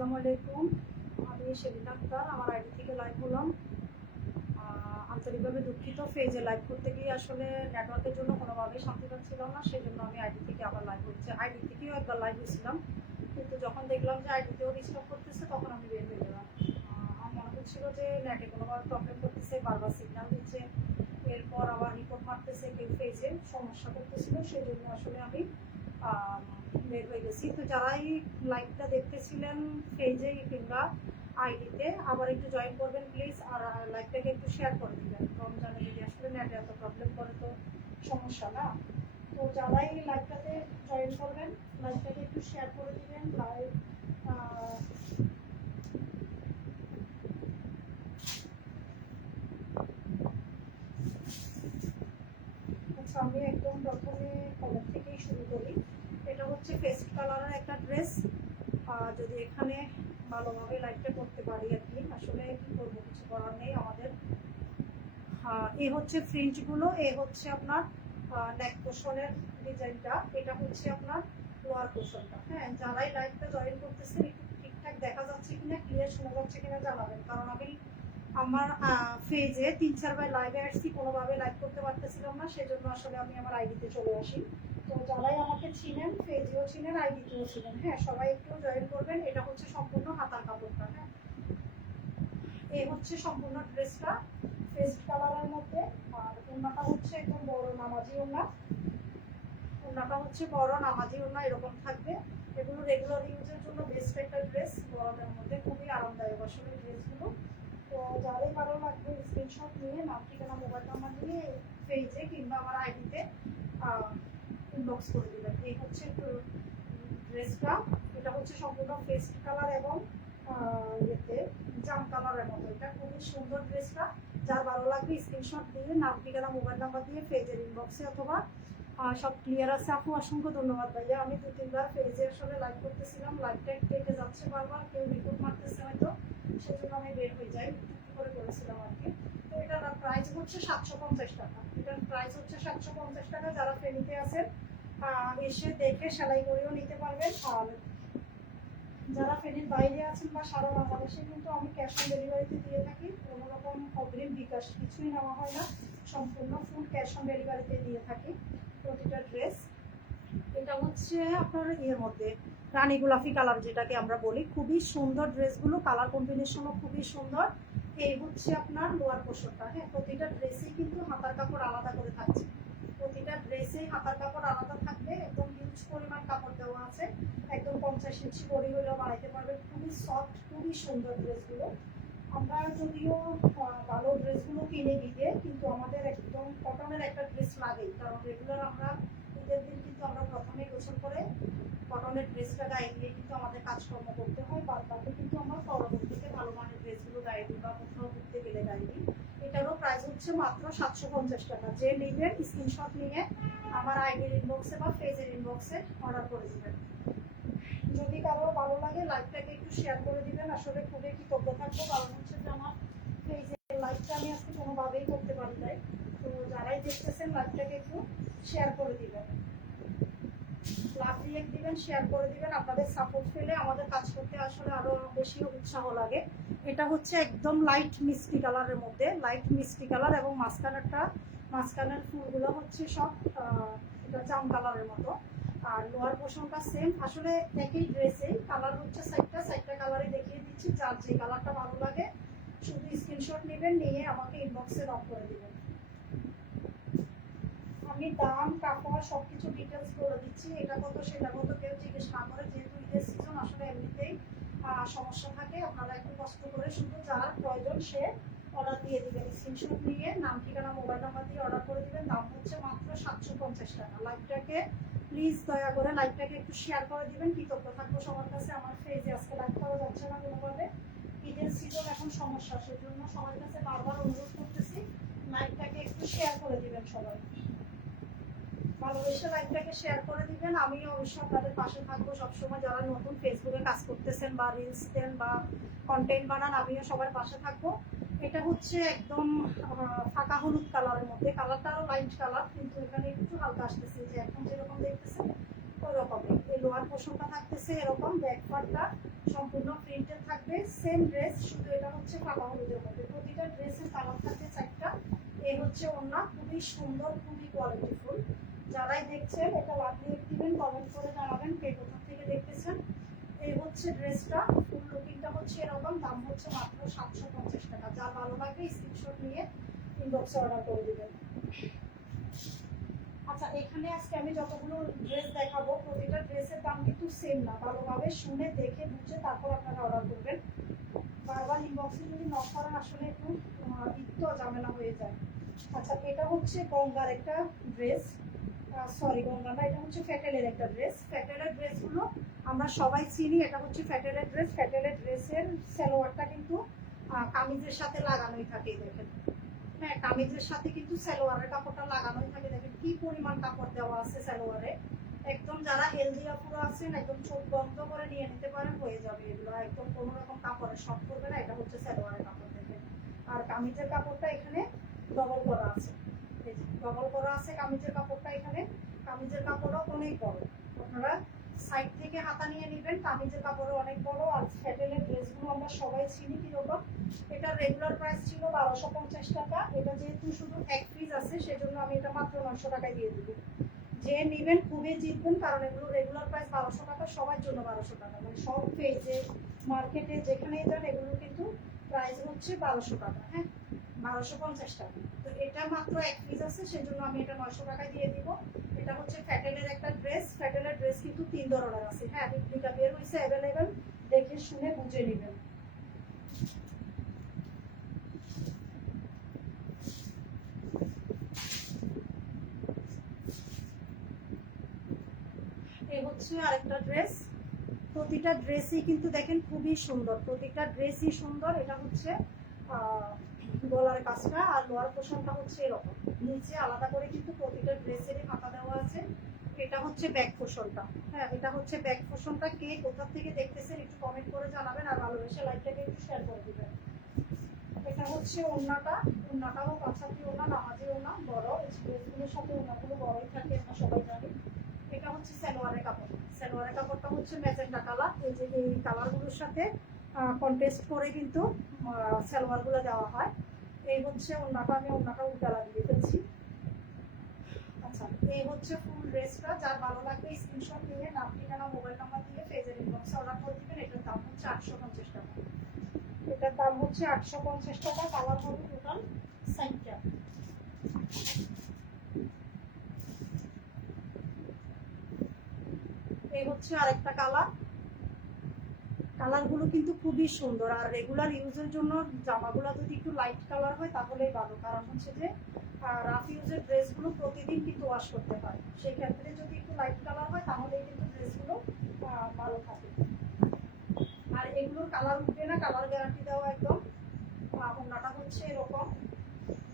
আসসালামু আলাইকুম। আমি শেরিন আক্তার, আমার আইডি থেকে লাইভ হলাম। আন্তরিকভাবে দুঃখিত, পেজে লাইভ করতে গিয়ে আসলে নেটওয়ার্কের জন্য কোনোভাবেই শান্তি পাচ্ছিলাম না, সেই জন্য আমি আইডি থেকে আবার লাইভ হচ্ছে। আইডি থেকেও একবার লাইভ হয়েছিলাম, কিন্তু যখন দেখলাম যে আইডিতেও ডিস্টার্ব করতেছে তখন আমি বের হয়ে গেলাম। আমার মনে হচ্ছিল যে নেটে কোনোভাবে প্রবলেম করতেছে, বারবার সিগন্যাল দিচ্ছে, এরপর আবার রিপোর্ট মারতেছে, কেউ পেজে সমস্যা করতেছিল, সেই জন্য আসলে আমি বের হয়ে গেছি। তো যারাই লাইভটা দেখতেছিলেন পেজে কিংবা আইডিতে, আবার একটু জয়েন করবেন প্লিজ, আর লাইভটাকে একটু শেয়ার করে দিবেন। রমজানে যদি আসলে নেটে এত প্রবলেম করে তো সমস্যা না। তো যারাই লাইভটাতে জয়েন করবেন, লাইভটাকে একটু শেয়ার করে দিবেন। লাইভ আচ্ছা, আমি একদম প্রথমে কালার থেকেই শুরু করি। এটা হচ্ছে পেস্ট কালারের একটা ড্রেস। যদি এখানে ভালোভাবে লাইটটা করতে পারি আর কি, আসলে কি করবো, কিছু করার নেই আমাদের। এ হচ্ছে ফ্রিঞ্চগুলো, এ হচ্ছে আপনার নেক পোর্শনের ডিজাইনটা, এটা হচ্ছে আপনার লোয়ার পোর্শনটা। হ্যাঁ, যারাই লাইভটা জয়েন করতেছেন একটু ঠিকঠাক দেখা যাচ্ছে কিনা, ক্লিয়ার শোনা যাচ্ছে কিনা জানাবেন, কারণ আমি আমার পেজে 3-4 বার লাইভে আসছি, কোনোভাবে লাইভ করতে পারতেছিলাম না, সেজন্য আসলে আমি আমার আইডিতে চলে আসি। তো যারাই আমাকে চিনেন, পেজেও চিনেন, আইডিতেও চিনেন, হ্যাঁ সবাই একটু জয়েন করবেন। এটা হচ্ছে সম্পূর্ণ হাতার কাপড়টা। হ্যাঁ, এই হচ্ছে সম্পূর্ণ ড্রেসটা পেস্ট কালারের মধ্যে। আর ওড়নাটা হচ্ছে একদম বড় নামাজি ওড়না, ওড়নাটা হচ্ছে বড় নামাজি ওড়না, এরকম থাকবে। এগুলো রেগুলার ইউজের জন্য বেস্ট একটা ড্রেস, গরমের মধ্যে খুবই আরামদায়ক আসলে ড্রেসগুলো। তো যাদের ভালো লাগবে স্ক্রিনশট নিয়ে নাম, ঠিকানা, মোবাইল নাম্বার নিয়ে পেজে কিংবা আমার আইডিতে ইনবক্স করে দেবেন। এই হচ্ছে ড্রেসটা। এটা হচ্ছে সম্পূর্ণ পেস্ট কালার এবং ইয়েতে জাম কালারের মতো। এটা খুবই সুন্দর ড্রেসটা। যার ভালো লাগবে স্ক্রিনশট দিয়ে নাম, ঠিকানা, মোবাইল নাম্বার দিয়ে পেজের ইনবক্সে অথবা সব ক্লিয়ার আছে। আপু অসংখ্য ধন্যবাদ ভাইয়া। আমি 2-3 বার পেজে আসলে লাইভ করতেছিলাম, লাইভটা কেটে যাচ্ছে বারবার, কেউ রিপোর্ট মারতেছে হয়তো, সেজন্য আমি বের হয়ে যাই, একটু করে করেছিলাম আর কি। তো এটার প্রাইস হচ্ছে 750 টাকা। এটার প্রাইস হচ্ছে 750 টাকা। যারা ফেনীতে আছেন এসে দেখে সেলাই করেও নিতে পারবেন। আর যারা ফেনীর বাইরে আছেন বা সারা বাংলাদেশে, কিন্তু আমি ক্যাশ অন ডেলিভারিতে দিয়ে থাকি, কোনো রকম অগ্রিম বিকাশ কিছুই নেওয়া হয় না, সম্পূর্ণ ফুল ক্যাশ অন ডেলিভারিতে দিয়ে থাকি প্রতিটা ড্রেস। এটা হচ্ছে আপনার ইয়ের মধ্যে রানী গোলাপি কালার, যেটাকে আমরা বলি, খুবই সুন্দর ড্রেসগুলো, কালার কম্বিনেশনও খুবই সুন্দর। এই হচ্ছে আপনার লোয়ার পোর্শনটা। হ্যাঁ, প্রতিটা ড্রেসেই কিন্তু হাতার কাপড় আলাদা করে থাকছে, প্রতিটা ড্রেসেই হাতার কাপড় আলাদা থাকবে, একদম হিউজ পরিমাণ কাপড় দেওয়া আছে, একদম 50 ইঞ্চি বডি হলেও বানাইতে পারবেন। খুবই সফট, খুবই সুন্দর ড্রেসগুলো। আমরা যদিও ভালো ড্রেসগুলো কিনে দিতে, কিন্তু আমাদের একদম কটনের একটা ড্রেস লাগেই, কারণ রেগুলার আমরা ঈদের দিন কিন্তু আমরা প্রথমেই গোসল করে কটনের ড্রেসটা গায়ে দিয়ে কিন্তু আমাদের কাজকর্ম করতে হয়, বাদ বাকি কিন্তু আমরা পরবর্তীতে ভালো মানের ড্রেসগুলো গায়ে দিই বা কোথাও ঘুরতে গেলে গায়ে দিই। এটারও প্রাইস হচ্ছে মাত্র 750 টাকা। যে নেবেন স্ক্রিনশট নিয়ে আমার আইডির ইনবক্সে বা পেজের ইনবক্সে অর্ডার করে দেবেন। যদি কারো ভালো লাগে লাইভটাকে একটু শেয়ার করে দিবেন, আসলে খুবই কৃতজ্ঞ থাকবো, কারণ হচ্ছে যে আমার পেজের লাইভটা আমি আজকে কোনোভাবেই করতে পারি নাই। তো যারাই দেখতেছেন লাইভটাকে একটু শেয়ার করে দিবেন, লাভ রিয়েক্ট দিবেন, শেয়ার করে দিবেন। আপনাদের সাপোর্ট পেলে আমাদের কাজ করতে আসলে আরো বেশি উৎসাহ লাগে। এটা হচ্ছে একদম লাইট মিষ্টি কালারের মধ্যে, লাইট মিষ্টি কালার, এবং মাঝখানের ফুলগুলো হচ্ছে সব এটা জাম কালারের মতো। আর লোয়ার পোর্শনটা সেম, আসলে একই ড্রেসেই কালার হচ্ছে সাইডটা কালারে দেখিয়ে দিচ্ছি। যার যে কালারটা ভালো লাগে শুধু স্ক্রিনশট নেবেন, নিয়ে আমাকে ইনবক্সে নক করে দিবেন। আমি দাম, কাপড় সবকিছু ডিটেলস করে দিচ্ছি, এটা কত সেটা কত কেউ জিজ্ঞেস না করে, যেহেতু ঈদের সিজন আসলে এমনিতেই সমস্যা থাকে। আপনারা একটু কষ্ট করে শুধু যার প্রয়োজন সে অর্ডার দিয়ে দিবেন, স্ক্রিনশট নিয়ে নাম, ঠিকানা, মোবাইল নাম্বার দিয়ে অর্ডার করে দিবেন। দাম হচ্ছে মাত্র 750 টাকা। লাইভটাকে প্লিজ দয়া করে লাইভটাকে একটু শেয়ার করে দিবেন, কৃতজ্ঞ থাকবো সবার কাছে। আমার পেজে আজকে লাইভ করা যাচ্ছে না কোনোভাবে, ঈদের সিজন এখন সমস্যা, সেজন্য সবার কাছে বারবার অনুরোধ করতেছি লাইভটাকে একটু শেয়ার করে দিবেন সবাই, ভালোবেসে লাইভটাকে শেয়ার করে দিবেন। আমিও অবশ্যই আপনাদের পাশে থাকবো সবসময়। যারা নতুন ফেসবুকে কাজ করতেছেন বা রিলস দেন বা কন্টেন্ট বানান, আমিও সবার পাশে থাকবো। এটা হচ্ছে একদম ফাঁকা হলুদ কালারের মধ্যে, কালারটা আরও লাইট কালার, কিন্তু এখানে একটু হালকা আসতেছে, যে এখন যেরকম দেখতেছেন ওই রকমই। এই লোয়ার পোর্শনটা থাকতেছে এরকম, ব্যাক পার্টটা সম্পূর্ণ প্রিন্টেড থাকবে, সেম ড্রেস, শুধু এটা হচ্ছে কালো হলুদের মধ্যে। প্রতিটা ড্রেসের কালার থাকবে 4টা। এই হচ্ছে ওড়না, খুবই সুন্দর, খুবই কোয়ালিটিফুল। যারাই দেখছেন এটা লাভ দিয়ে দিবেন, কমেন্ট করে জানাবেন কে কোথা থেকে দেখতেছেন। এই হচ্ছে ড্রেসটা, ফুল লুকিংটা হচ্ছে এরকম, দাম হচ্ছে মাত্র 750 টাকা। যার ভালো লাগবে স্ক্রিনশট নিয়ে ইনবক্সে অর্ডার করে দিবেন। আচ্ছা, এখানে আজকে আমি যতগুলো ড্রেস দেখাবো প্রতিটা ড্রেসের দাম কিন্তু সেম না, ভালোভাবে শুনে দেখে বুঝে তারপর আপনারা অর্ডার করবেন। বারবার ইনবক্সে যদি নক করেন আসলে একটু ঝামেলা হয়ে যায়। আচ্ছা, এটা হচ্ছে গঙ্গার একটা ড্রেস, সরি গঙ্গা না, এটা হচ্ছে ফ্যাটেলের একটা ড্রেস। ফ্যাটেলের ড্রেসগুলো আমরা সবাই চিনি, এটা হচ্ছে ফ্যাটেলের ড্রেস। ফ্যাটেলের ড্রেসের সালোয়ারটা কিন্তু কামিজের সাথে লাগানোই থাকে, দেখেন। হ্যাঁ, কামিজের সাথে কিন্তু সালোয়ারের কাপড়টা লাগানোই থাকে, দেখেন কি পরিমাণ কাপড় দেওয়া আছে সালোয়ারে। একদম যারা হেলদি আপুরা আছেন একদম চোখ বন্ধ করে নিয়ে নিতে পারেন, হয়ে যাবে এগুলো, একদম কোনো রকম কাপড়ের শর্ট করবে না। এটা হচ্ছে সালোয়ারের কাপড়, দেখেন। আর কামিজের কাপড়টা এখানে ডবল করা আছে, ডবল করা আছে কামিজের কাপড়টা এখানে। কামিজের কাপড়ও অনেক বড়, আপনারা সাইড থেকে হাতা নিয়ে নেবেন। কামিজের কাপড়ও অনেক বড়। আর ফ্যাটেলের ড্রেসগুলো আমরা সবাই চিনি কিরকম। এটা রেগুলার প্রাইস ছিল 1250 টাকা। এটা যেহেতু শুধু এক পিস আছে সেজন্য আমি এটা মাত্র 900 টাকায় দিয়ে দেবো। যে নেবেন খুবই জিতবেন, কারণ এগুলো রেগুলার প্রাইস 1200 টাকা, সবার জন্য 1200 টাকা। মানে সব পেজে মার্কেটে যেখানেই যান এগুলো কিন্তু প্রাইস হচ্ছে 1200 টাকা। হ্যাঁ, 1250 টাকা। তো এটা মাত্র এক পিস আছে সেজন্য আমি এটা 900 টাকায় দিয়ে দিব। এটা হচ্ছে ফ্যাটেলের একটা ড্রেস। ফ্যাটেলের ড্রেস কিন্তু 3 ধরনের আছে। হ্যাঁ, রেপ্লিকা বের হয়েছে, অ্যাভেলেবেল, দেখে শুনে বুঝে নেবেন। এই হচ্ছে আরেকটা ড্রেস। প্রতিটা ড্রেসই কিন্তু দেখেন খুবই সুন্দর, প্রতিটা ড্রেসই সুন্দর। এটা হচ্ছে গলার কাজটা আর লোয়ার পোর্শনটা হচ্ছে এরকম, নিচে আলাদা করে কিন্তু প্রতিটা ড্রেসেরই হাতা দেওয়া আছে। এটা হচ্ছে ব্যাক পোর্শনটা। হ্যাঁ, এটা হচ্ছে ব্যাক পোর্শনটা। কে কোথা থেকে দেখতেছেন একটু কমেন্ট করে জানাবেন, আর ভালোবেসে লাইকটাকে একটু শেয়ার করে দিবেন। এটা হচ্ছে ওড়নাটা, ওড়নাটাও পাঁচাতি ওড়না, নামাজি ওড়না, বড়। এই ড্রেসগুলোর সাথে ওড়নাগুলো বড়ই থাকে, আমরা সবাই জানি। এটা হচ্ছে সালোয়ারের কাপড়। সালোয়ারের কাপড়টা হচ্ছে ম্যাজেন্টা কালার। এই যে এই কালারগুলোর সাথে কন্টেস্ট করে কিন্তু সালোয়ারগুলো দেওয়া হয়। এই হচ্ছে ওড়নাটা, আমি ওড়নাটা উল্টা লাগিয়ে ফেলছি। আচ্ছা, এই হচ্ছে ফুল ড্রেসটা। যার ভালো লাগবে স্ক্রিনশট নিয়ে নাম, ঠিকানা, মোবাইল নাম্বার দিয়ে পেজের ইনবক্সে অর্ডার করে দিবেন। এটার দাম হচ্ছে 850 টাকা। এটার দাম হচ্ছে 850 টাকা। কালার হবে টোটাল 4টা। এই হচ্ছে আরেকটা কালার। কালারগুলো কিন্তু খুবই সুন্দর। আর রেগুলার ইউজের জন্য জামাগুলো যদি একটু লাইট কালার হয় তাহলেই ভালো, কারণ হচ্ছে যে রাফ ইউজের ড্রেসগুলো প্রতিদিন কিন্তু ওয়াশ করতে হয়। সেই ক্ষেত্রে যদি একটু লাইট কালার হয় তাহলেই কিন্তু ড্রেসগুলো ভালো থাকে। আর এগুলোর কালার উঠবে না, কালার গ্যারান্টি দেওয়া একদম। ওড়নাটা হচ্ছে এরকম,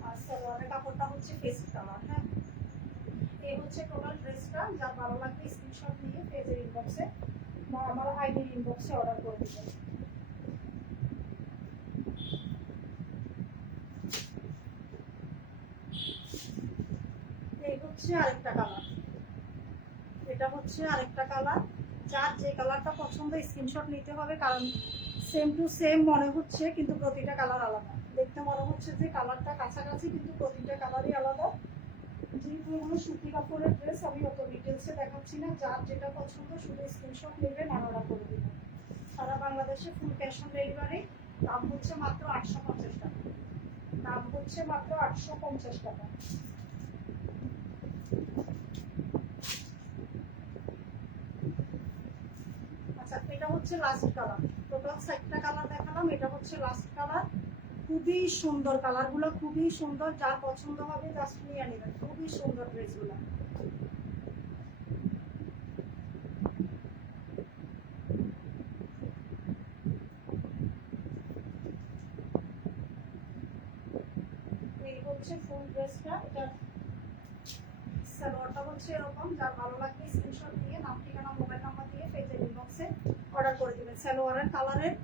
আর সালোয়ারের কাপড়টা হচ্ছে পেস্ট কালার। হ্যাঁ, এই হচ্ছে টোটাল ড্রেসটা। যার ভালো লাগবে স্ক্রিনশট নিয়ে পেজের ইনবক্সে বা আমার আইডির ইনবক্সে অর্ডার করে দিবেন। এই হচ্ছে আরেকটা কালার। এটা হচ্ছে আরেকটা কালার। যার যে কালারটা পছন্দ স্ক্রিনশট নিতে হবে, কারণ সেম টু সেম মনে হচ্ছে কিন্তু প্রতিটা কালার আলাদা। দেখতে মনে হচ্ছে যে কালারটা কাছাকাছি, কিন্তু প্রতিটা কালারই আলাদা। যেহেতু এগুলো সুতি কাপড়ের ড্রেস, আমি অত ডিটেলসে দেখাচ্ছি না। যার যেটা পছন্দ শুধু স্ক্রিনশট নেবেন আর অর্ডার করে দেবেন। সারা বাংলাদেশে ফুল ক্যাশ অন ডেলিভারি। দাম হচ্ছে মাত্র 850 টাকা। দাম হচ্ছে মাত্র 850 টাকা। আচ্ছা, এটা হচ্ছে লাস্ট কালার। টোটাল 4টা কালার দেখালাম, এটা হচ্ছে লাস্ট কালার। খুবই সুন্দর, কালারগুলো খুবই সুন্দর। যার পছন্দ হবে জাস্ট নিয়ে নেবেন। খুবই সুন্দর ড্রেসগুলো। এই হচ্ছে ফুল ড্রেসটা। এটা সালোয়ারটা হচ্ছে এরকম। যার ভালো লাগবে স্ক্রিনশট দিয়ে নাম, ঠিকানা, মোবাইল নাম্বার দিয়ে পেজের ইনবক্সে অর্ডার করে দেবেন। সালোয়ারের কালারের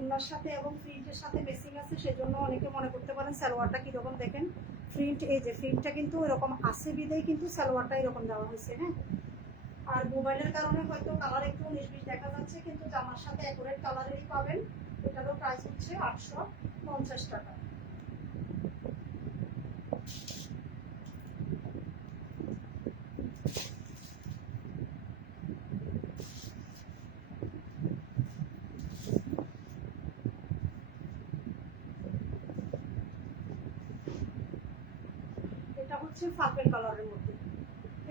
ওনার সাথে এবং প্রিন্টের সাথে মেসিং আছে, সেজন্য অনেকে মনে করতে পারেন সালোয়ারটা কীরকম। দেখেন প্রিন্ট, এই যে প্রিন্টটা কিন্তু এরকম আছে বিদেই কিন্তু সালোয়ারটা এরকম দেওয়া হয়েছে। হ্যাঁ, আর মোবাইলের কারণে হয়তো কালার একটু 19-20 দেখা যাচ্ছে, কিন্তু জামার সাথে অ্যাকুরেট কালারেরই পাবেন। এটারও প্রাইস হচ্ছে 850 টাকা। এটা হচ্ছে পার্পল কালারের মধ্যে।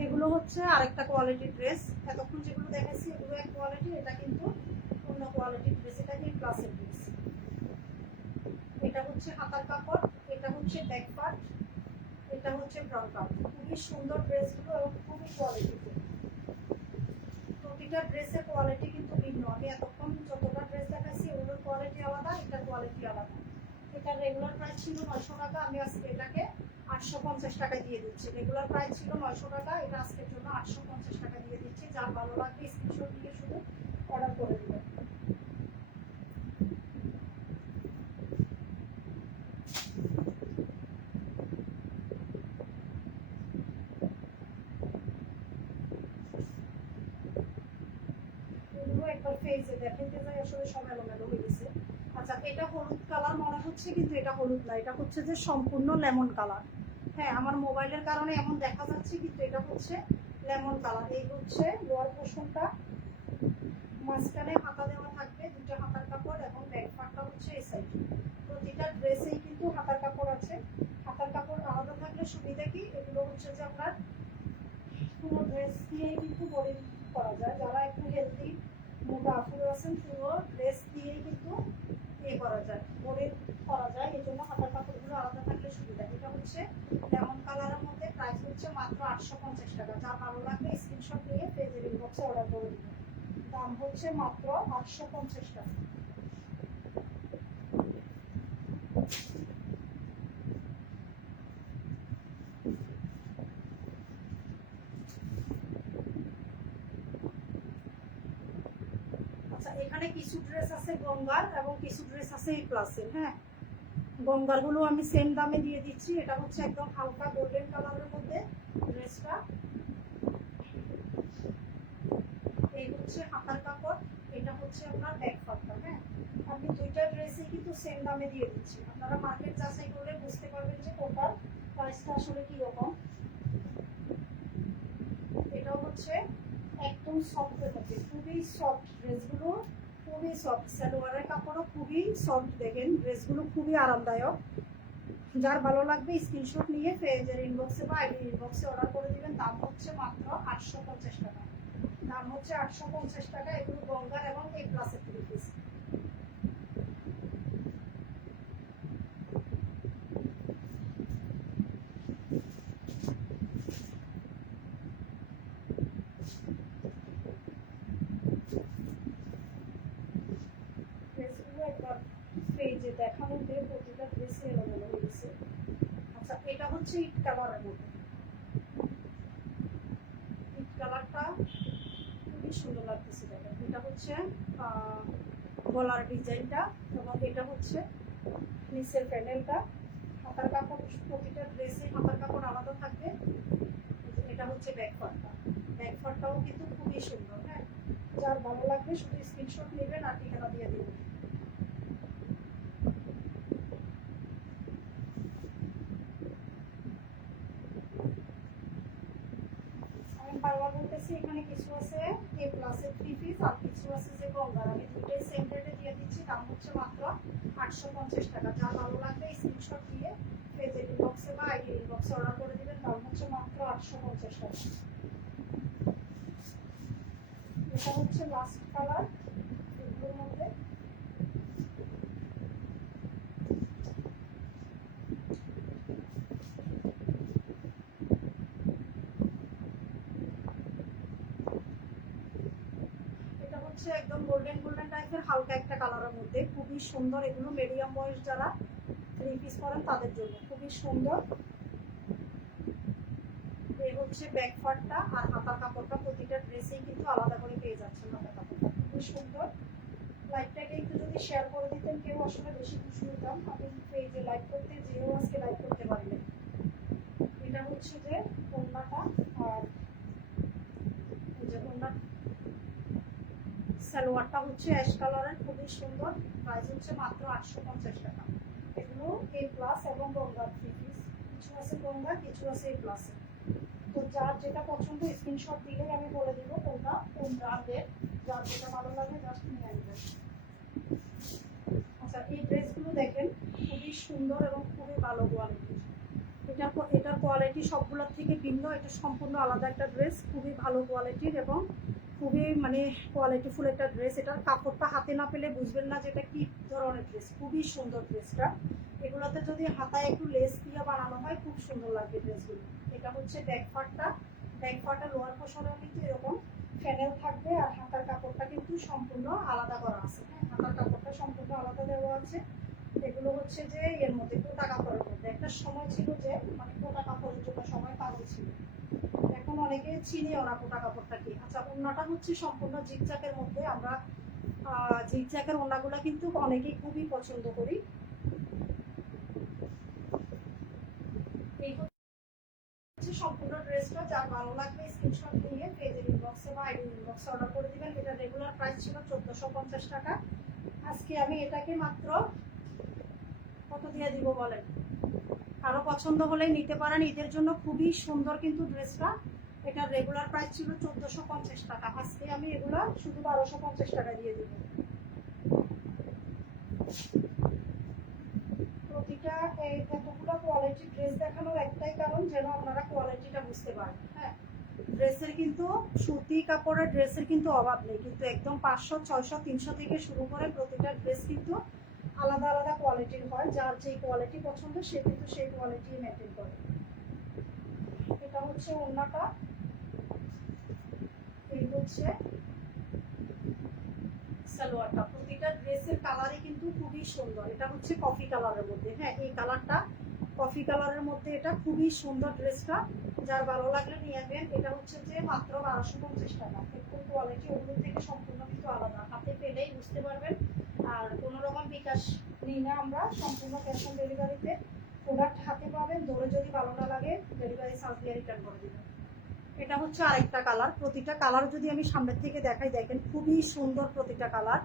এগুলো হচ্ছে আরেকটা কোয়ালিটির ড্রেস। এতক্ষণ যেগুলো দেখাচ্ছি এগুলো এক কোয়ালিটি, এটা কিন্তু অন্য কোয়ালিটির ড্রেস। এটা কি ক্লাসের ড্রেস। এটা হচ্ছে হাতার কাপড়, এটা হচ্ছে ব্যাক পার্ট, এটা হচ্ছে ফ্রন্ট পার্ট। খুবই সুন্দর ড্রেসগুলো এবং খুবই কোয়ালিটিফুল। প্রতিটা ড্রেসের কোয়ালিটি কিন্তু ভিন্ন। আমি এতক্ষণ যতটা ড্রেস দেখাচ্ছি ওগুলোর কোয়ালিটি আলাদা, এটার কোয়ালিটি আলাদা। এটার রেগুলার প্রাইস ছিল 900 টাকা, আমি আজকে এটাকে 850 টাকায় দিয়ে দিচ্ছি। রেগুলার প্রাইস ছিল 900 টাকা, এটা আজকের জন্য 850 টাকা দিয়ে দিচ্ছি। যার ভালো লাগবে স্ক্রিনশট দিয়ে শুধু অর্ডার করে দিবেন। একবার ফেজে দেখাইতে যাই, আসলে সব এলোমেলো হয়ে গেছে। আচ্ছা, এটা হলুদ কালার মনে হচ্ছে, কিন্তু এটা হলুদ না, এটা হচ্ছে যে সম্পূর্ণ লেমন কালার। হ্যাঁ, আমার মোবাইলের কারণে এমন দেখা যাচ্ছে, কিন্তু এটা হচ্ছে লেমন কালার। এই হচ্ছে লোয়ার পোর্শনটা, মাঝখানে হাতা দেওয়া থাকবে, দুটো হাতার কাপড় এবং ব্যাক পার্টটা হচ্ছে এই সাইড। প্রতিটা ড্রেসেই কিন্তু হাতার কাপড় আছে। হাতার কাপড় আলাদা থাকলে সুবিধা কি, এগুলো হচ্ছে যে আপনার পুরো ড্রেস দিয়েই কিন্তু বডি করা যায়। যারা একটু হেলদি মোটা আফুর আছেন, পুরো ড্রেস দিয়েই কিন্তু করা যায়, বডি করা যায়। এই জন্য হাতার কাপড়গুলো আলাদা থাকলে সুবিধা। এটা হচ্ছে লেমন কালারের মধ্যে, প্রাইস হচ্ছে মাত্র 850 টাকা। যা ভালো লাগবে স্ক্রিনশট নিয়ে পেজের ইনবক্সে অর্ডার করে দিবেন। দাম হচ্ছে মাত্র 850 টাকা। আচ্ছা, এখানে কিছু ড্রেস আছে গঙ্গার এবং কিছু ড্রেস আছে এই প্লাসের। হ্যাঁ, গঙ্গার গুলো আমি সেম দামে দিয়ে দিচ্ছি। এটা হচ্ছে একদম হালকা গোল্ডেন কালারের মধ্যে ড্রেসটা। এই হচ্ছে হাতার কাপড়, এটা হচ্ছে আপনার ব্যাক পার্টটা। হ্যাঁ, আমি দুইটা ড্রেসই কিন্তু সেম দামে দিয়ে দিচ্ছি। আপনারা মার্কেট যাচাই করলে বুঝতে পারবেন যে কোনটার প্রাইসটা আসলে কি রকম। এটা হচ্ছে একদম সফটের মধ্যে, খুবই সফট ড্রেসগুলো, খুবই সফট। সালোয়ারের কাপড়ও খুবই সফট। দেখেন ড্রেসগুলো খুবই আরামদায়ক। যার ভালো লাগবে স্ক্রিনশট নিয়ে পেজের ইনবক্সে বা আইডি ইনবক্সে অর্ডার করে দিবেন। দাম হচ্ছে মাত্র 850 টাকা। দাম হচ্ছে 850 টাকা। এগুলো গঙ্গার এবং এ প্লাসের 3 পিস। ড্রেসগুলো একবার পেজে দেখানো দিয়ে প্রতিটা ড্রেসে এলোমেলো হয়ে গেছে। আচ্ছা, এটা হচ্ছে ইট কালারের মধ্যে। ইট কালারটা খুবই সুন্দর লাগতেছে। দেখেন, এটা হচ্ছে গলার ডিজাইনটা এবং এটা হচ্ছে নিচের প্যানেলটা। হাতার কাপড় প্রতিটা ড্রেসে হাতার কাপড় আলাদা থাকবে। এটা হচ্ছে ব্যাক পার্টটা। ব্যাক পার্টটাও কিন্তু খুবই সুন্দর। হ্যাঁ, যার ভালো লাগবে শুধু স্ক্রিনশট নেবেন আর ঠিকানা দিয়ে দেবেন। আমি বারবার বলতেছি, এখানে কিছু আছে এ প্লাসের 3 পিস আর কিছু আছে যে গঙ্গার। আমি দুটোই সেম রেটে দিয়ে দিচ্ছি। দাম হচ্ছে মাত্র 850 টাকা। যার ভালো লাগবে স্ক্রিনশট দিয়ে পেজের ইনবক্সে বা আইডি ইনবক্সে অর্ডার করে দিবেন। দাম হচ্ছে মাত্র 850 টাকা। এটা হচ্ছে লাস্ট কালার এগুলোর মধ্যে। এটা হচ্ছে একদম গোল্ডেন গোল্ডেন টাইপের হালকা একটা কালারের মধ্যে, খুবই সুন্দর। এগুলো মিডিয়াম বয়স যারা 3 পিস পরেন তাদের জন্য খুবই সুন্দর। এই হচ্ছে ব্যাক পার্টটা আর হাতার কাপড়টা। প্রতিটা ড্রেসেই কিন্তু আলাদা করে পেয়ে যাচ্ছেন হাতার কাপড়টা, খুবই সুন্দর। লাইভটাকে একটু যদি শেয়ার করে দিতেন কেউ আসলে বেশি খুশি হতাম। আমি পেজে লাইভ করতে যেও আজকে লাইভ করতে পারলেন। এটা হচ্ছে যে ওড়নাটা, আর এই যে সালোয়ারটা হচ্ছে অ্যাশ কালারের, খুবই সুন্দর। প্রাইস হচ্ছে মাত্র 850 টাকা। এগুলো এ প্লাস এবং গঙ্গার থ্রি পিস, কিছু আছে গঙ্গা, কিছু আছে এ প্লাসে। তো যার যেটা পছন্দ স্ক্রিনশট দিলেই আমি বলে দিব কোনটা কোন ব্র্যান্ডের, যার যেটা ভালো লাগে জাস্ট নিয়ে নেবেন। আচ্ছা, এই ড্রেসগুলো দেখেন, খুবই সুন্দর এবং খুবই ভালো কোয়ালিটির। এটার কোয়ালিটি সবগুলোর থেকে ভিন্ন, এটা সম্পূর্ণ আলাদা একটা ড্রেস, খুবই ভালো কোয়ালিটির এবং খুবই মানে কোয়ালিটিফুল একটা ড্রেস। এটার কাপড়টা হাতে না পেলে বুঝবেন না যে এটা কি ধরনের ড্রেস, খুবই সুন্দর ড্রেসটা। এগুলোতে যদি হাতায় একটু লেস দিয়ে বানানো হয় খুব সুন্দর লাগবে ড্রেসগুলো। এটা হচ্ছে ব্যাকপার্টটা লোয়ার পোর্শনেও কিন্তু এরকম ফ্যানেল থাকবে, আর হাতার কাপড়টা কিন্তু সম্পূর্ণ আলাদা করা আছে। হ্যাঁ, হাতার কাপড়টা সম্পূর্ণ আলাদা দেওয়া আছে। এগুলো হচ্ছে যে এর মধ্যে কোটা কাপড়ের মধ্যে, একটা সময় ছিল যে মানে কোটা কাপড়ের জন্য সবাই পাগল ছিল, এখন অনেকে চিনিও না কোটা কাপড়টা কি। আচ্ছা, ওড়নাটা হচ্ছে সম্পূর্ণ জিগজ্যাগের মধ্যে। আমরা জিগজ্যাগের ওড়নাগুলো কিন্তু অনেকেই খুবই পছন্দ করি। এই হচ্ছে সম্পূর্ণ ড্রেসটা, যার ভালো লাগবে স্ক্রিনশট নিয়ে পেজের ইনবক্সে বা আইডি ইনবক্সে অর্ডার করে দিবেন। এটা রেগুলার প্রাইস ছিল 1450 টাকা। আজকে আমি এটাকে মাত্র কত দিয়ে দিব বলেন? কারো পছন্দ হলেই নিতে পারেন, ঈদের জন্য খুবই সুন্দর কিন্তু ড্রেসটা। এটা রেগুলার প্রাইস ছিল 1450 টাকা, আজকে আমি এগুলা শুধু 1250 টাকা দিয়ে দিব। প্রতিটা এতগুলো কোয়ালিটি ড্রেস দেখানোর একটাই কারণ, যেন আপনারা কোয়ালিটিটা বুঝতে পারেন। হ্যাঁ, ড্রেসের কিন্তু সুতি কাপড়ের ড্রেসের কিন্তু অভাব নেই, কিন্তু একদম 500, 600, 300 থেকে শুরু করে প্রতিটা ড্রেস কিন্তু আলাদা আলাদা কোয়ালিটির হয়। যার যে কোয়ালিটি পছন্দ সে কিন্তু সেই কোয়ালিটি মেনটেন করে। এটা হচ্ছে ওড়নাটা, এই হচ্ছে সালোয়ারটা। প্রতিটা ড্রেসের কালারই কিন্তু খুবই সুন্দর। এটা হচ্ছে কফি কালারের মধ্যে। হ্যাঁ, এই কালারটা কফি কালারের মধ্যে, এটা খুবই সুন্দর ড্রেসটা, যার ভালো লাগলে নিয়ে নেবেন। এটা হচ্ছে যে মাত্র 1250 টাকা। একটু কোয়ালিটি ওগুলোর থেকে সম্পূর্ণ কিন্তু আলাদা, হাতে পেলেই বুঝতে পারবেন। আর কোনো রকম বিকাশ নিই না আমরা, সম্পূর্ণ ক্যাশ অন ডেলিভারিতে প্রোডাক্ট হাতে পাবেন। ধরে যদি ভালো না লাগে ডেলিভারি চার্জ দিয়ে রিটার্ন করে দেবেন। এটা হচ্ছে আরেকটা কালার। প্রতিটা কালার যদি আমি সামনের থেকে দেখাই, দেখেন খুবই সুন্দর প্রতিটা কালার,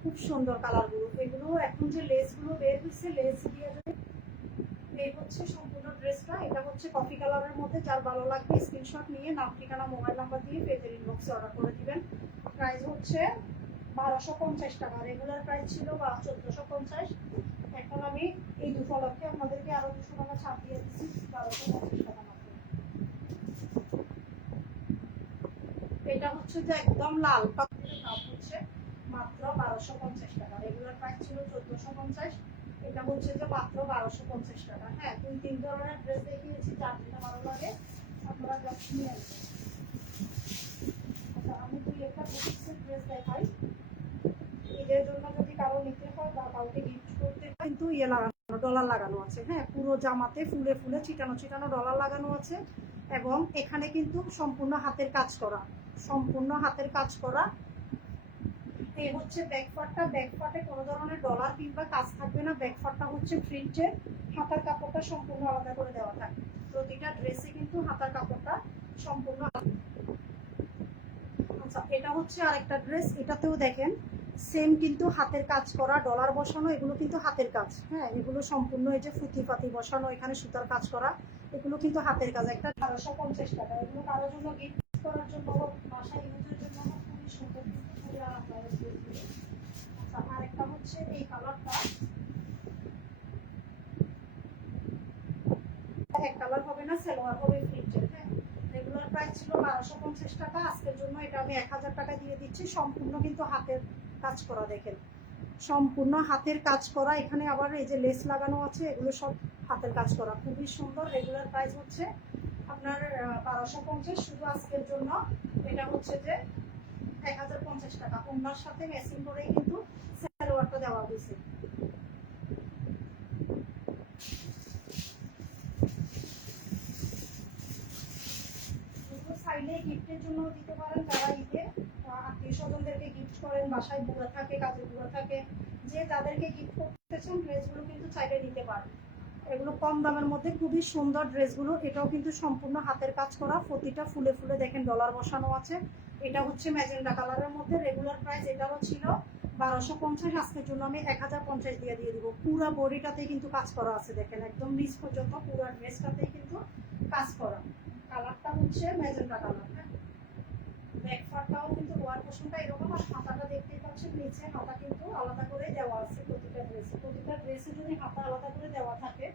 খুব সুন্দর কালারগুলো। এগুলো এখন যে লেসগুলো বের হচ্ছে, লেস দিয়ে যদি, এই হচ্ছে সম্পূর্ণ ড্রেসটা। এটা হচ্ছে কফি কালারের মধ্যে, যার ভালো লাগবে স্ক্রিনশট নিয়ে নাম, ঠিকানা, মোবাইল নাম্বার দিয়ে পেজের ইনবক্সে অর্ডার করে দিবেন। প্রাইস হচ্ছে 1250 টাকা, রেগুলার প্রাইস ছিল 1450। এখন আমি এই উপলক্ষে আপনাদেরকে আরো 200 টাকা ছাড় দিয়ে দিচ্ছি, 1250 টাকা মাত্র। এটা হচ্ছে যে একদম লাল কাপড়ের দাম হচ্ছে মাত্র 1250 টাকা, রেগুলার প্রাইস ছিল 1450। এটা হচ্ছে যে মাত্র 1250 টাকা। হ্যাঁ, 2-3 ধরনের ড্রেস দেখিয়েছি, যার যেটা ভালো লাগে আপনারা জাস্ট নিয়ে আসবেন। আচ্ছা, আমি 2-একটা বুটিক্সের ড্রেস দেখাই। ঈদের জন্য যদি কারো নিতে হয় বা কাউকে গিফট করতে হয়, কিন্তু ইয়ে লাগানো, ডলার লাগানো আছে। হ্যাঁ, পুরো জামাতে ফুলে ফুলে ছিটানো ছিটানো ডলার লাগানো আছে, এবং এখানে কিন্তু সম্পূর্ণ হাতের কাজ করা, সম্পূর্ণ হাতের কাজ করা। এই হচ্ছে ব্যাকপার্টটা, ব্যাকপার্টে কোনো ধরনের ডলার কিংবা কাজ থাকবে না। ব্যাকপার্টটা হচ্ছে প্রিন্টের, হাতার কাপড়টা সম্পূর্ণ আলাদা করে দেওয়া থাকে। প্রতিটা ড্রেসে কিন্তু হাতার কাপড়টা সম্পূর্ণ আলাদা। আচ্ছা, এটা হচ্ছে আরেকটা ড্রেস। এটাতেও দেখেন সেম কিন্তু হাতের কাজ করা, ডলার বসানো, এগুলো কিন্তু হাতের কাজ। হ্যাঁ, এগুলো সম্পূর্ণ এই যে ফুটি পাতি বসানো, এখানে সুতার কাজ করা, এগুলো কিন্তু হাতের কাজ। একটা 1250 টাকা। এগুলো কারোর জন্য গিফট করার জন্য, বাসায় ইউজের জন্য খুবই সুন্দর, কিন্তু খুবই আরামদায়ক ড্রেসগুলো। আচ্ছা, আরেকটা হচ্ছে এই কালারটা, এক কালার হবে না, সালোয়ার হবে প্রিন্টের। হ্যাঁ, রেগুলার প্রাইস ছিল 1250 টাকা, আজকের জন্য এটা আমি 1000 টাকা দিয়ে দিচ্ছি। সম্পূর্ণ কিন্তু হাতের কাজ করা, দেখেন সম্পূর্ণ হাতের কাজ করা। এখানে আবার এই যে লেস লাগানো আছে, এগুলো সব হাতের কাজ করা, খুবই সুন্দর। রেগুলার প্রাইস হচ্ছে আপনার 1250, শুধু আজকের জন্য এটা হচ্ছে যে 1050 টাকা। ওনার সাথে ম্যাচিং করেই কিন্তু সালোয়ারটা দেওয়া হয়েছে। চাইলে গিফটের জন্য দিতে পারেন, যারা ঈদে আত্মীয় স্বজনদেরকে গিফট করেন, বাসায় বুড়া থাকে, কাজে বুড়া থাকে, যে যাদেরকে গিফট করতে চান ড্রেসগুলো কিন্তু চাইলে নিতে পারেন। এগুলো কম দামের মধ্যে খুবই সুন্দর ড্রেসগুলো। এটাও কিন্তু সম্পূর্ণ হাতের কাজ করা, প্রতিটা ফুলে ফুলে দেখেন ডলার বসানো আছে। এটা হচ্ছে ম্যাজেন্ডা কালারের মধ্যে। রেগুলার প্রাইস এটারও ছিল 1250, আজকের জন্য আমি 1050 দিয়ে দিব। পুরো বডিটাতেই কিন্তু কাজ করা আছে, দেখেন একদম নিচ পর্যন্ত পুরো ড্রেসটাতেই কিন্তু কাজ করা। কালারটা হচ্ছে ম্যাজেন্ডা কালার। হ্যাঁ, ব্যাকপার্টটাও কিন্তু লোয়ার পোর্শনটা এরকম, আর হাতাটা দেখতেই পাচ্ছেন নিচে হাতা কিন্তু আলাদা করে দেওয়া আছে প্রতিটা ড্রেসে যদি হাতা আলাদা করে দেওয়া থাকে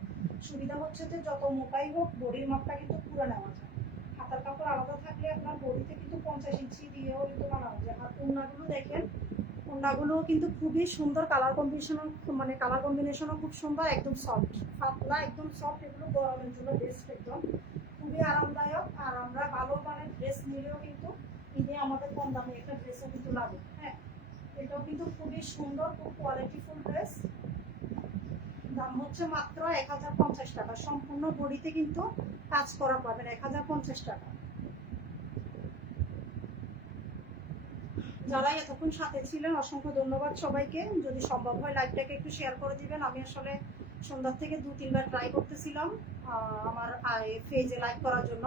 সুবিধা হচ্ছে যে যত মোটাই হোক বডির মাপটা কিন্তু পুরো নেওয়া যায়। হাতার কাপড় আলাদা থাকলে আপনার বডিতে কিন্তু 50 ইঞ্চি দিয়েও কিন্তু বানানো যায়। আর ওড়নাগুলো দেখেন, ওড়নাগুলো কিন্তু খুবই সুন্দর, কালার কম্বিনেশনও মানে কালার কম্বিনেশনও খুব সুন্দর, একদম সফট পাতলা, একদম সফট। এগুলো গরমের জন্য বেস্ট, একদম খুবই আরামদায়ক। আর আমরা ভালো মানের ড্রেস নিলেও কিন্তু ঈদে আমাদের কম দামে একটা ড্রেসও কিন্তু লাগে। হ্যাঁ, এটাও কিন্তু খুবই সুন্দর, খুব কোয়ালিটিফুল ড্রেস। দাম হচ্ছে মাত্র 1050 টাকা। সম্পূর্ণ বডিতে কিন্তু কাজ করা পাবেন 1050 টাকা। যারা এতক্ষণ সাথে ছিলেন অসংখ্য ধন্যবাদ সবাইকে। যদি সম্ভব হয় লাইভটাকে একটু শেয়ার করে দিবেন। আমি আসলে সন্ধ্যার থেকে 2-3 বার ট্রাই করতেছিলাম আমার পেজে লাইভ করার জন্য,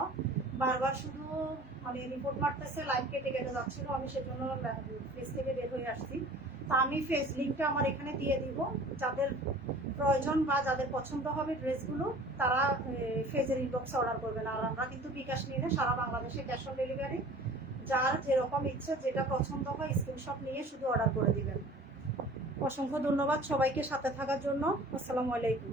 বারবার শুধু মানে রিপোর্ট মারতেছে, লাইভ কেটে কেটে যাচ্ছিল। আমি সেজন্য পেজ থেকে বের হয়ে আসছি। তা আমি পেজ লিঙ্কটা আমার এখানে দিয়ে দিব, যাদের প্রয়োজন বা যাদের পছন্দ হবে ড্রেসগুলো তারা পেজের ইনবক্সে অর্ডার করবেন। আর আমরা কিন্তু বিকাশ নিলে সারা বাংলাদেশে ক্যাশ অন ডেলিভারি, যার যেরকম ইচ্ছে যেটা পছন্দ হয় স্ক্রিনশট নিয়ে শুধু অর্ডার করে দিবেন। অসংখ্য ধন্যবাদ সবাইকে সাথে থাকার জন্য। আসসালামু আলাইকুম।